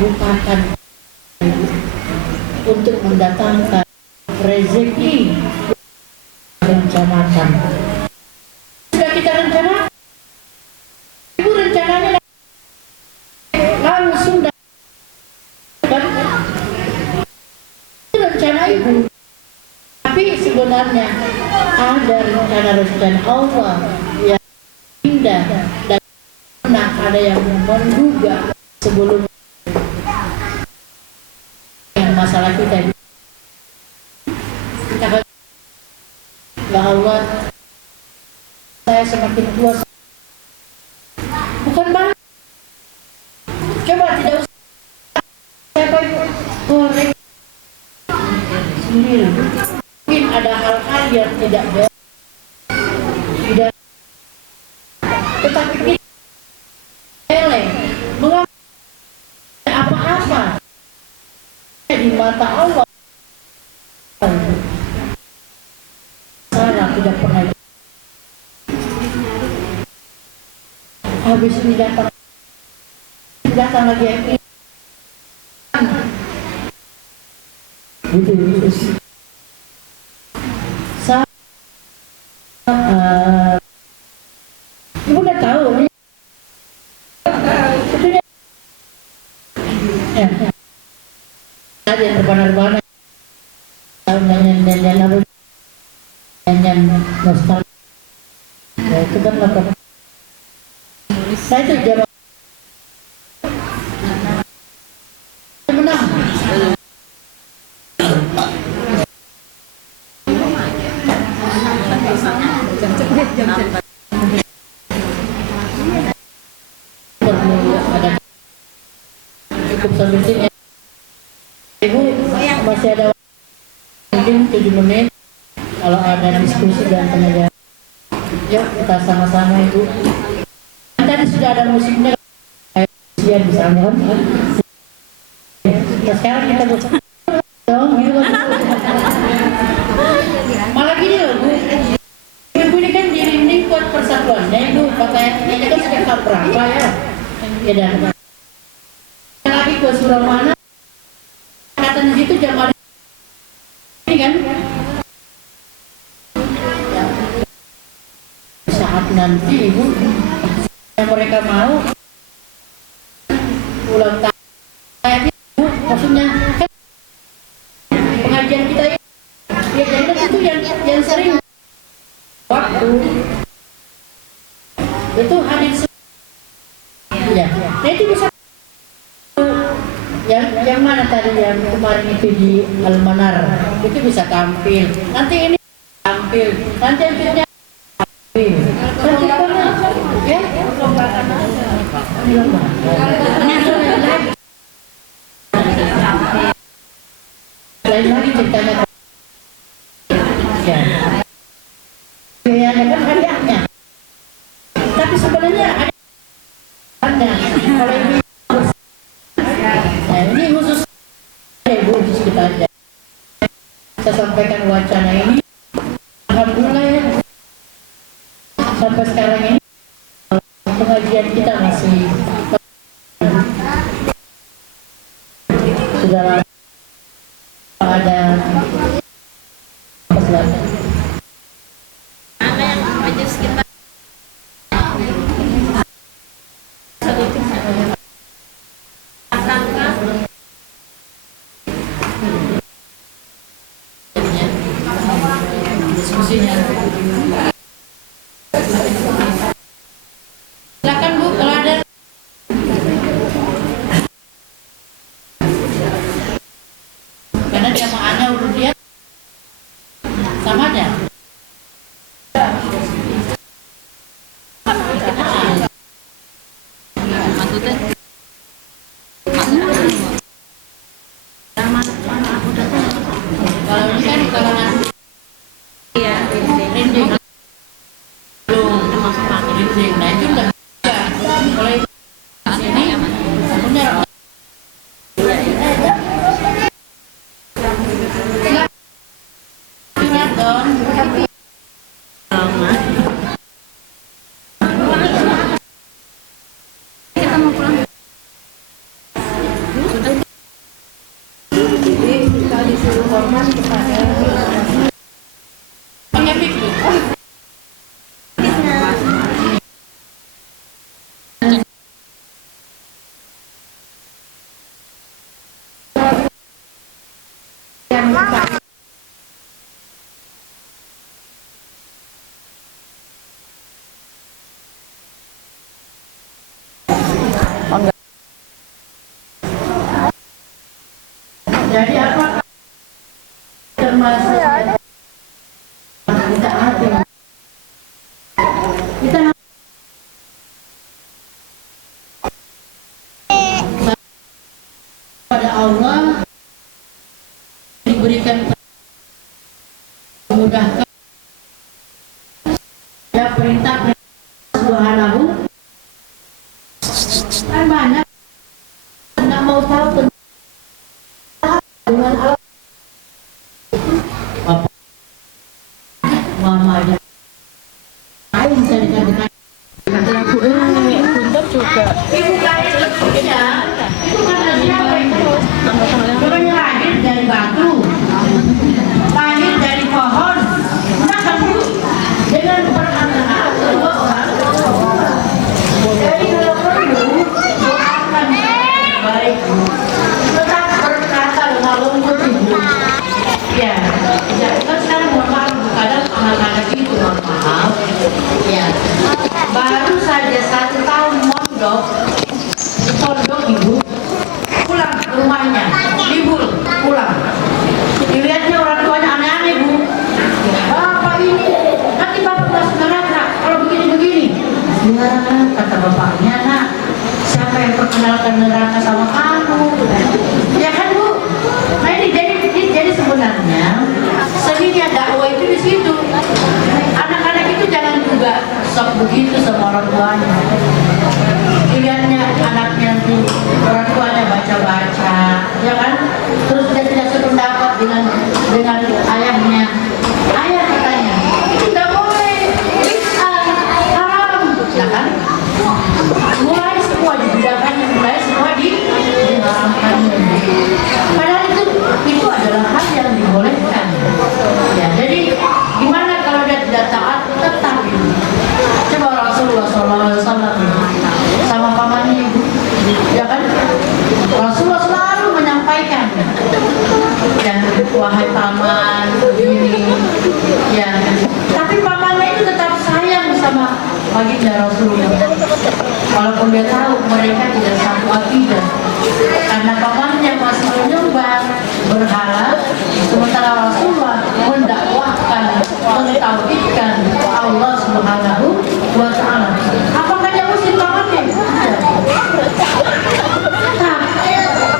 bukakan untuk mendatangkan rezeki, rencanakan. Sudah kita rencanakan, ibu rencananya langsung rencana ibu, tapi sebenarnya ada rencana Allah yang indah dan pernah ada yang menduga sebelum yang masalah kita. Kita ya Allah, saya semakin tua, bukan banget. Coba tidak usah saya goreng sendiri. Mungkin ada hal-hal yang tidak tetapi kita eleng mengambil apa-apa di mata Allah. Salah tidak pernah. Habis ini datang lagi yang ini. Ibu udah tahu nih. Ya. Ada yang rebana-rebana. Tahu nyanyian apa? Nyanyian nostalgia. Ya, itu kan lakukan. Saya itu jawab. Menang. Cukup sampai sini. Ibu masih ada mungkin 7 menit kalau ada diskusi dan tanya jawab. Yuk kita sama-sama ibu. Tadi sudah ada musiknya, ujian misalnya kan. Nah, sekarang kita dong gitu. Malah gini loh bu. Ibu ini kan dirinding buat persatuannya ibu. Pakaiannya kan sekitar berapa ya? Ya dan lagi ke Suramana. Katanya situ jam ini kan. Saat nanti ibu yang mereka mau ulang tahun kayak ibu, maksudnya kan pengajian kita ya jadi itu yang sering waktu itu hadir ya. Nah itu bisa yang mana tadi yang kemarin itu di Almanar itu bisa tampil, nanti ini tampil, nanti akhirnya tampil, nanti ya lain lagi ceritanya ya biayanya kan hadiahnya, tapi sebenarnya ada kalau ini nah ini khusus khusus kita aja. Saya sampaikan wacana ini, alhamdulillah ya sampai sekarang ini pengajian kita masih sudah Jadi kita disuruh hormat kepada Jadi apa termasuk kita hati kita pada Allah diberikan memudahkan ya perintah Subhanahu kan banyak nggak mau tahu tentang dengan Allah. Apa? Mama aja. Ayo bisa dikatakan. Lagu Gundam juga. Ibu kaya ya. Itu kan siapa itu? Bukannya lahir dari batu, lahir dari pohon. Nah kamu dengan perkataan dua orang. Jadi kalau perlu doakan baik. Tetap berkata dengan lembut ibu. Ya, kan sekarang mohon maaf kadang anak-anak itu mohon maaf. Ya, baru saja 1 tahun mondok, pondok ibu, pulang ke rumahnya, libur pulang. Dilihatnya orang tuanya aneh-aneh bu. Bapak ini, nanti bapak masuk neraka kalau begini-begini. Ya, kata bapaknya, nak, siapa yang perkenalkan neraka sama kamu? Ya kan bu? Nah ini jadi sebenarnya seninya dakwah itu di situ. Anak-anak itu jangan juga sok begitu sama orang tuanya. Dilihatnya anaknya nanti orang tuanya baca-baca, ya kan? Terus dia tidak sependapat dengan ayahnya. Ayah katanya, itu tidak boleh, haram, ya kan? Mulai semua dibedakan, mulai semua diharamkan. Padahal itu adalah hal yang dibolehkan. Ya, jadi gimana kalau dia tidak taat? Tetap. Coba Rasulullah SAW sama pamannya ibu, ya kan? Rasulullah selalu menyampaikan, ya wahai paman begini, ya. Tapi pamannya itu tetap sayang sama baginda Rasulullah. Walaupun dia tahu mereka tidak satu akidah, karena pamannya masih menyembah berhala, sementara Rasulullah mendakwahkan, mentauhidkan Allah Subhanahu wa Ta'ala. Apakah dia usir pamannya? Tetap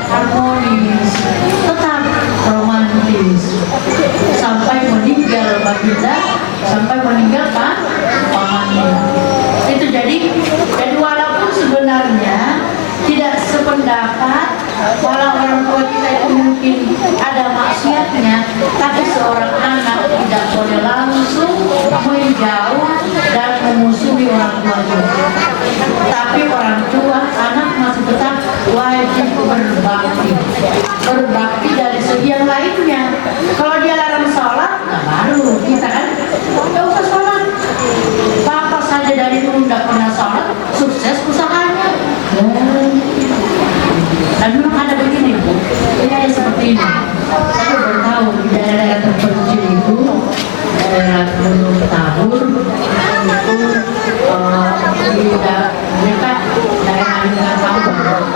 harmonis, tetap romantis sampai meninggal baginda, sampai meninggal pamannya. Itu jadi walaupun sebenarnya tidak sependapat, walau orang tua kita itu mungkin ada maksiatnya, tapi seorang anak tidak boleh langsung menjauh dan memusuhi orang tuanya. Tapi orang tua, anak masih tetap wajib berbakti dari segi yang lainnya. Kalau dia larang sholat, nah baru kita kan nggak usah sholat. Bapak saja dari dulu nggak pernah sholat, sukses usahanya. Dan memang ada begini bu, ini ada seperti ini. Saya baru tahu di daerah-daerah terpencil itu, daerah Gunung Tabur, itu mereka daerah lingkungan Tambang.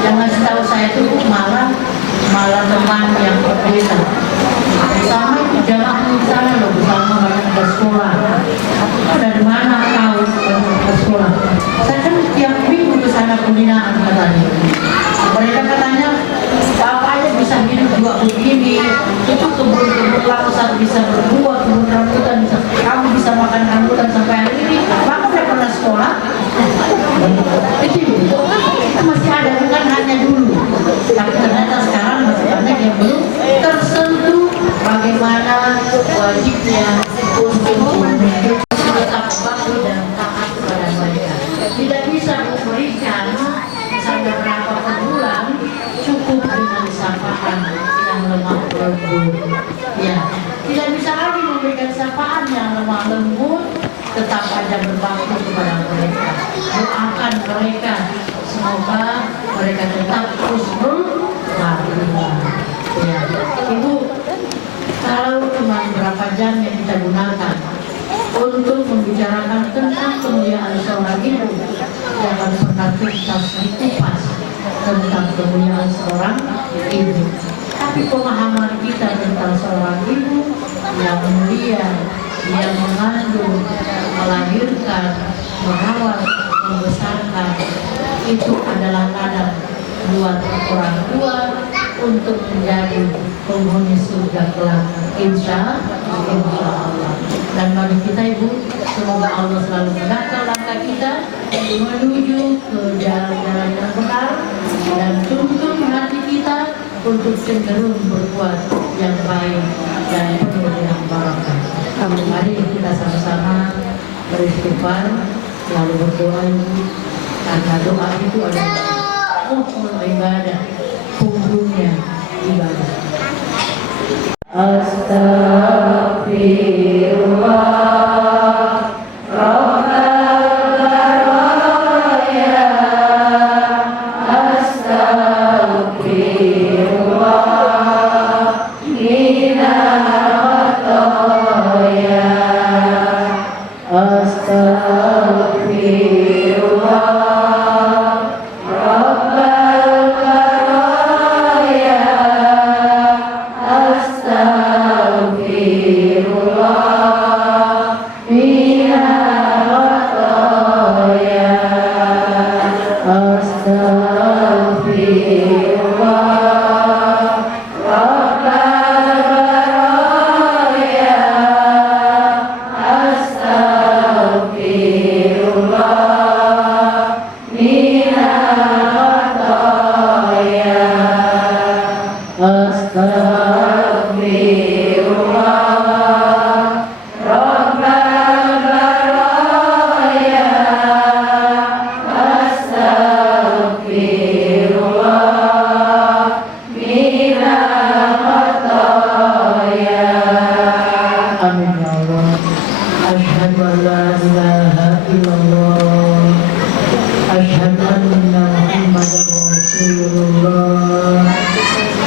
Yang ngasih tahu saya itu malah teman yang berbeda. Sama itu jamaah di sana loh, bersama banyak ke sekolah. Dari mana tahu ke sekolah? Saya kan tiap minggu ke sana pembinaan katanya. Mereka katanya apa aja bisa hidup juga begini, itu kebun-kebun langsat bisa berbuah, kebun rambutan bisa, kamu bisa makan rambutan sampai hari ini. Kamu udah pernah sekolah? Itu masih ada, bukan hanya dulu, tapi ternyata sekarang masih banyak yang belum tersentuh bagaimana wajibnya untuk tetap bakti dan taat kepada mereka. Tidak bisa memberikan misalnya berapa per bulan cukup dan berbakti kepada mereka. Doakan mereka semoga mereka tetap husnul khatimah. Ya, Ibu, kalau cuma berapa jam yang kita gunakan untuk membicarakan tentang kemuliaan seorang ibu, jangan pernah kita kupas tentang kemuliaan seorang ibu. Tapi pemahaman kita tentang seorang ibu yang mulia, yang mengandung, melahirkan, merawat, membesarkan, itu adalah ladang buat orang tua untuk menjadi penghuni surga kelak, insya Allah. Dan bagi kita Ibu, semoga Allah selalu menangkal langkah kita menuju ke jalan-jalan yang benar dan tuntun hati kita untuk cenderung berbuat yang baik dan penuh dengan barakah. Mari kita sama-sama beristighfar, lalu berdoa, karena doa itu adalah pokok ibadah, punggungnya ibadah. Astagfirullah Rabbal baraya. Astagfirullah minal khataya. Astagfirullah Rabbal baraya. Astagfirullah minal khataya. Astagfirullah Rabbal baraya. Astagfirullah minal khataya. Astagfirullah Rabbal baraya. Astagfirullah minal khataya. Amin ya Allah. Asyhadu an la ilaha illallah. Asyhadu anna Muhammadar Rasulullah.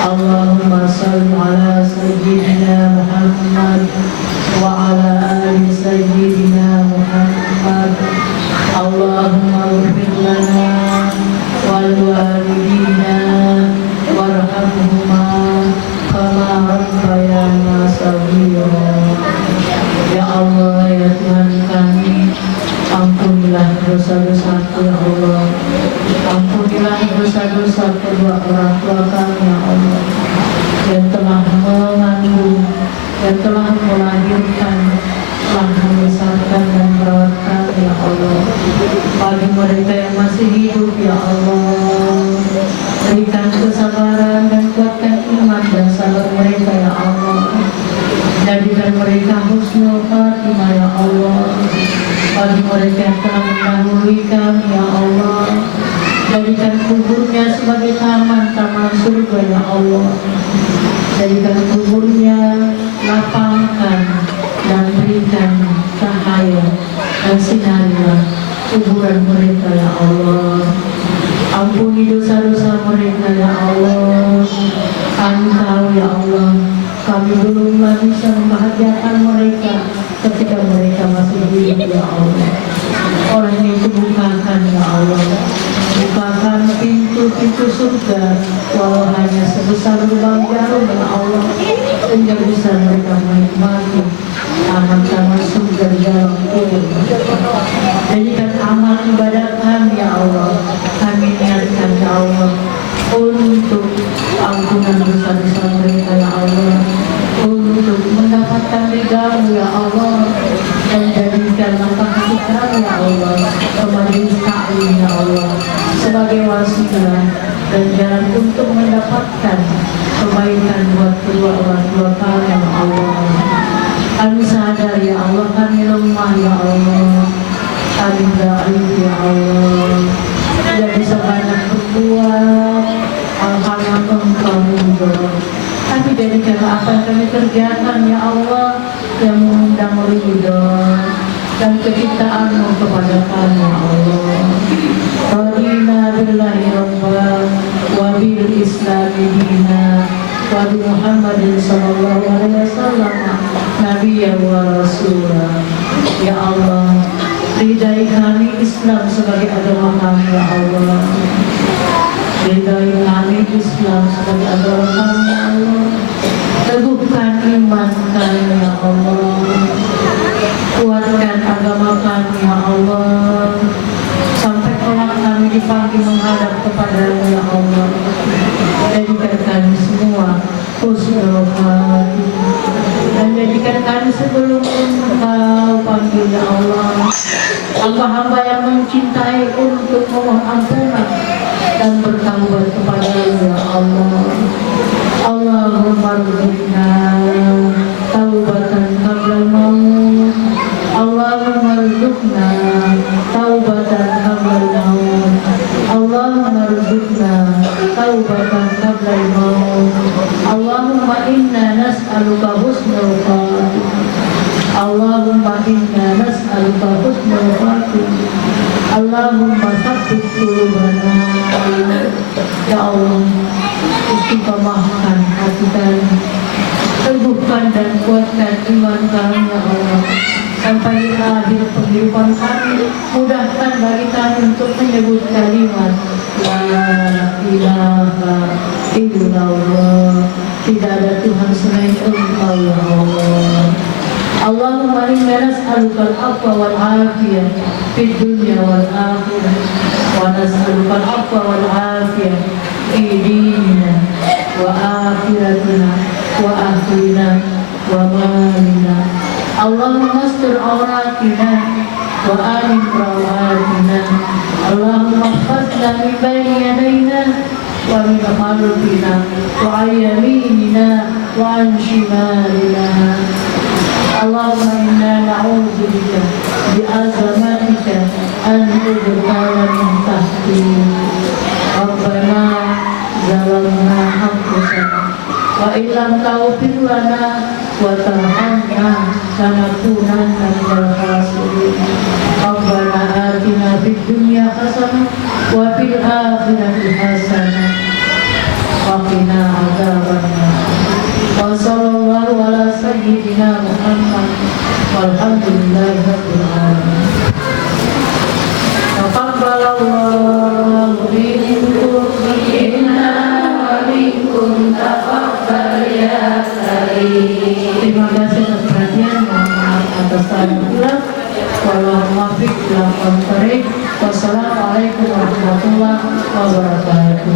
Allahumma salli ala sayyidina Muhammad wa ala ali sayyidina Muhammad. Allahumma ighfir lana wal walidina warhamhuma kama rabbayana shaghira. Ya Allah, ya Tuhan kami, ampunilah dosa-dosaku ya Allah. Ampunilah dosa-dosa kedua orang tua kami ya Allah, yang telah mengandung, yang telah melahirkan, telah membesarkan dan merawat kami ya Allah. Bagi mereka yang masih hidup ya Allah, berikan kesabaran dan kuatkan iman dan sabar mereka ya Allah. Jadikan mereka husnul khatimah ya Allah. Bagi mereka yang telah mendahului kami ya Allah, jadikan kuburnya sebagai taman-taman surga ya Allah. Jadikan kuburnya lapangkan dan berikan cahaya dan sinarnya kuburan mereka ya Allah. Ampuni dosa-dosa mereka ya Allah. Kami tahu ya Allah, kami belum bisa membahagiakan mereka ketika mereka masih hidup ya Allah. Oleh itu bukakan ya Allah, bukakan pintu-pintu surga walau hanya sebesar lubang jarum ya Allah, sehingga bisa mereka menikmati taman-taman surga di dalam kubur. Jadikan amal ibadah kami ya Allah, kami niatkan ya Allah untuk ampunan dosa-dosa mereka ya Allah, untuk mendapatkan ridha-Mu ya Allah, dan jadikan langkah kaki kami ya Allah ke majelis taklim ya Allah sebagai wasilah dan jalan untuk mendapatkan kebaikan buat kedua orang tua kami ya Allah. Kami sadar ya Allah, kami lemah ya Allah, kami dhaif ya Allah, tidak bisa banyak berbuat hal-hal yang Engkau ridho. Tapi jadikan apa yang kami kerjakan ya Allah yang mengundang ridho dan kecintaan billahi rabba wa bil islami dina wa bi Muhammadin sallallahu alaihi wasallam nabiyya wa rasulah. Ya Allah, ridai kami Islam sebagai agama kami, ya Allah. Ridai kami Islam sebagai agama kami, ya Allah. Teguhkan iman kami, ya Allah. Kuatkan agama kami, ya Allah. Sampai kelak kami dipanggil menghadap kepada-Mu, ya Allah. Jadikan kami semua husnul khatimah, dan jadikan kami sebelum Engkau panggil, ya Allah, hamba-hamba yang mencintai untuk memohon ampunan dan bertaubat kepada-Mu, ya Allah. Allahumma rzuqna taubatan qabla al-maut. Allahumma rzuqna taubatan qabla al-maut. Allahumma rzuqna taubatan qabla al-maut. Allahumma inna nas'aluka husnul khatimah. Allahumma inna nas'aluka husnul khatimah. Allahumma tsabbit qulubana. Ya Allah, istiqamahkan hati kami, teguhkan dan kuatkan iman kami, ya Allah, sampai di akhir kehidupan kami. Mudahkan bagi kami untuk menyebut kalimat La ilaha illallah, tidak ada Tuhan selain Engkau, ya Allah. Allahumma inna nas'aluka al-'afwa wal 'afiyah fid dunya wal akhirah, wa nas'aluka al-'afwa wal 'afiyah fi dinina wa akhiratina wa ahlina wa malina. Allahumma astur awratina wa amin rawatina. Allahumma ihfazna min bayni yadayna wa min khalfina wa an yaminina wa an shimalina. Allahumma inna na'udzu bika bi'azamatika an nudkhala min tahtina. Rabbana zalamna anfusana wa illam taghfir lana wa tarhamna lanakunanna minal khasirin. Rabbana atina fid dunya hasanah wa fil akhirati hasanah wa qina adzabannar. Wa sallallahu ala sayyidina Muhammad walhamdulillahi rabbil alamin. Taqabbalallahu minkum inna wa minkum taqabbal ya karim. Terima kasih atas perhatian, mohon maaf atas salah kurang. Wallahu muwaffiq ila aqwamit thoriq. Wassalamualaikum warahmatullahi wabarakatuh.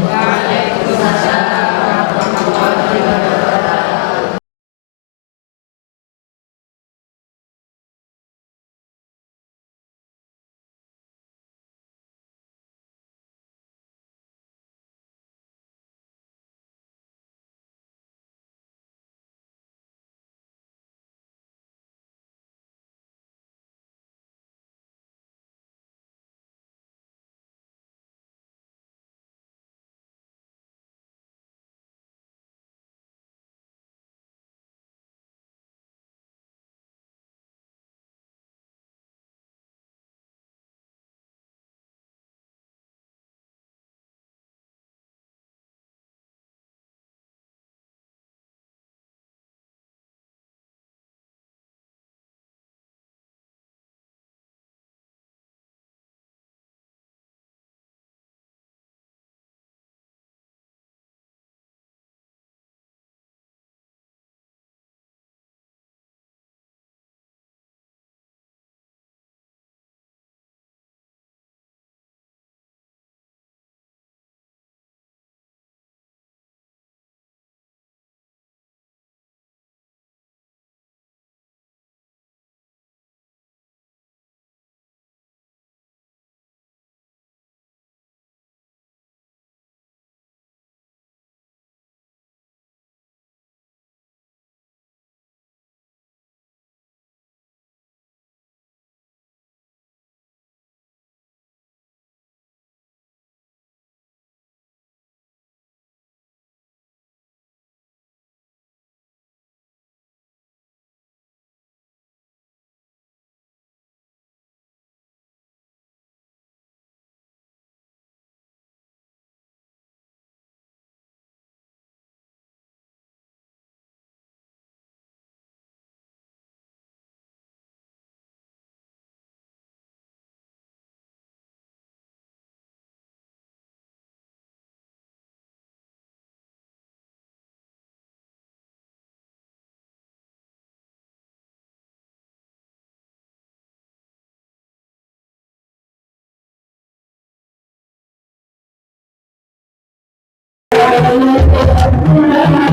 Thank you.